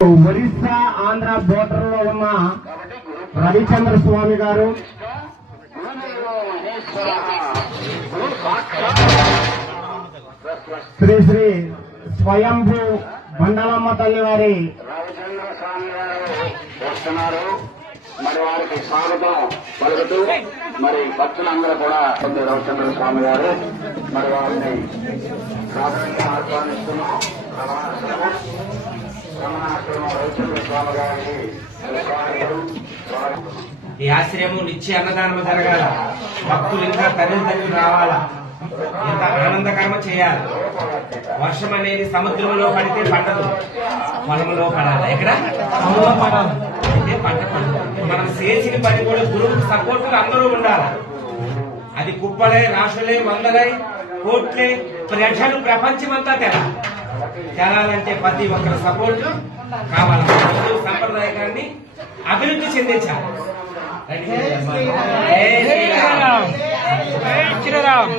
Orissa Andhra border లో ఉన్న రవిచంద్ర స్వామి గారు, శ్రీ శ్రీ స్వయంభూ మండలమ్మ తల్లి వారి రవిచంద్ర స్వామి గారు వస్తున్నారు. మరి వారికి స్వాగతం పలుకుతూ మరి భక్తులందరూ కూడా రవిచంద్ర స్వామి గారు మరి వారిని సాధారణంగా ఆహ్వానిస్తున్నాం. రవిచంద్ర స్వామి గారికి ఈ ఆశ్రయము నిత్య అన్నదానం జరగాల, భక్తులు ఇంకా తల్లిదండ్రులు రావాలా, ఎంత ఆనందకరమ చేయాలి. వర్షం అనేది సముద్రంలో పడితే పంటదు, పొలంలో పడాలి. ఎక్కడ పొలంలో పడాలి అయితే పంట పండుతుంది. మనం చేసిన పని కూడా గురువుకు సపోర్ట్ అందరూ ఉండాలి. అది కుప్పలే, రాశులే, వందలై, కోట్లే, ప్రజలు ప్రపంచమంతా తెలాలంటే ప్రతి ఒక్కరి సపోర్ట్ కావాలి. సంప్రదాయాన్ని అభివృద్ధి చెందించాలి. శ్రీరామ్.